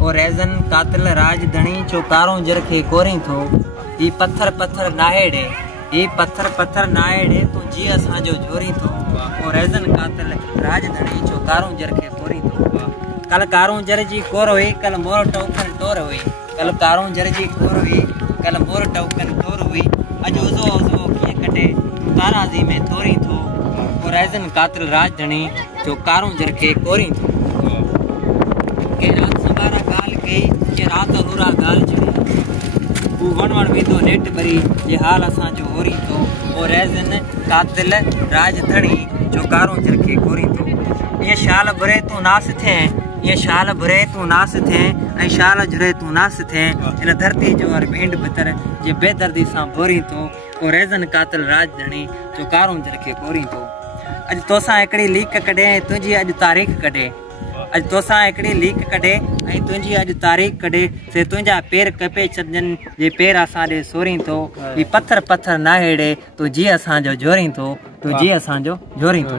ओ रेज़न कातिल राजधणी चौकारों जरखे कोरी थो। ई पत्थर पत्थर नाहेड़े, ई पत्थर पत्थर नाहेड़े तो जी असांजो जोरी थो। ओ रेज़न कातिल राजधणी चौकारों जरखे कोरी थो। कल कारों जर जी कोर हुई, कल मोर टोकन टोर हुई। कल कारों जर जी कोर हुई, कल मोर टोकन टोर हुई। अज उज़ो उज़ो किए कटे ताराज़ी में थोरी थो। ओ रेज़न कातिल राजधणी चौकारों जरखे कोरी थो। के रात संबारा गाल के रात हुरा गाल चढ़ी। वो वण वण विदो नेट भरी ये हाल असांजो होरी थो। ओ रेज़न कातिल राजधणी चौकारों जरखे कोरी थो। ये शाल बुरे तू नास थे, ये शाल बुरे तू नास थे, ऐं शाल जुरे तू नास थे। इन धरती जो हर भेंड भीतर जे बेदर्दी सां बोरी थो। ओ रेज़न कातिल राजधणी चौकारों जरखे कोरी थो। अज तोसां हिकिड़ी लीक कढे ऐं तुंहिंजी अॼु तारीख़ कढे। अज तोसां हिकिड़ी लीक कढे ऐं तुंहिंजी अॼु तारीख़ कढे। से तुंहिंजा पेर कपे छॾजनि जे पेर असां ॾे सोरी थो। ही पत्थर पत्थर नाहेड़े तूं जी असांजो जोरी थो, तूं जी असांजो जोरी थो।